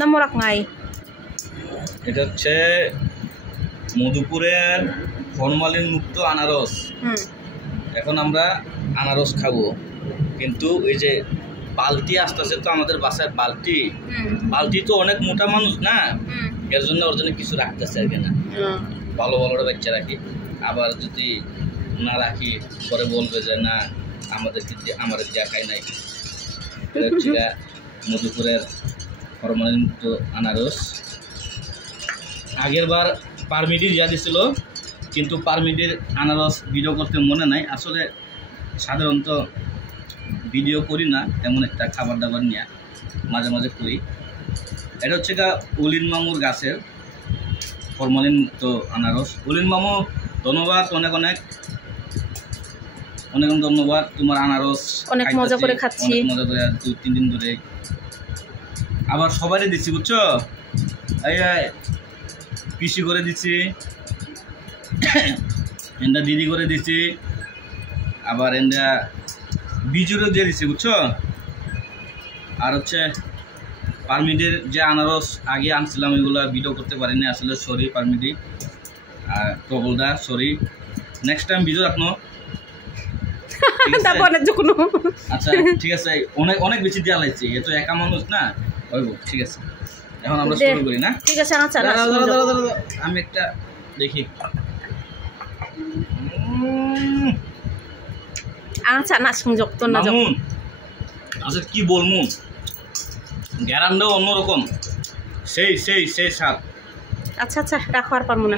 নামরাক নাই এটা হচ্ছে মধুপুরের ফরমালিন মুক্ত আনারস। এখন আমরা আনারস খাবো, কিন্তু এই যে বালতি আসতেছে তো আমাদের বাসায় বালতি তো অনেক মোটা মানুষ না, এর জন্য ওর জন্য কিছু রাখতেছে আর কি না, ভালো ভালো বাচ্চা রাখি। আবার যদি না রাখি পরে বলবে যে না আমাদের দেখায় নাই। মধুপুরের ফরমালিন মুক্ত আনারস। আগের বার পারমিটি দিয়া দিছিল, কিন্তু পারমিটির আনারস ভিডিও করতে মনে নাই। আসলে সাধারণত ভিডিও করি না তেমন একটা, খাবার দাবার নিয়ে মাঝে মাঝে করি। এটা হচ্ছে উলিন মামুর গাছের ফরমালিন মুক্ত আনারস। উলিন মামু ধন্যবাদ, অনেক অনেক অনেক ধন্যবাদ। তোমার আনারস অনেক মজা করে খাচ্ছি, অনেক মজা করে 2-3 দিন ধরে। আবার সবারই দিচ্ছি বুঝছো, এই পিসি করে দিচ্ছি, এন্ডা দিদি করে দিচ্ছি, আবার এন্ডা বিজুরও দিয়ে দিচ্ছি বুঝছো। আর হচ্ছে পারমিটির যে আনারস আগে আনছিলাম এগুলো ভিডিও করতে পারিনি আসলে, সরি পারমিটি আর প্রবলদা, সরি। নেক্সট টাইম ভিডিও রাখনো। আচ্ছা ঠিক আছে, অনেক অনেক বেশি দেওয়া লাগছে, এ তো একা মানুষ না, হইব। ঠিক আছে, এখন আমরা শুরু করি না? ঠিক আছে, আমি একটা দেখি। আচ্ছা না সংযোগ তো না যখন আচ্ছা কি বলমু, গ্যারান্ডাও অন্যরকম, সেই সেই সেই স্বাদ। আচ্ছা আচ্ছা রাখো, আর পারবো না।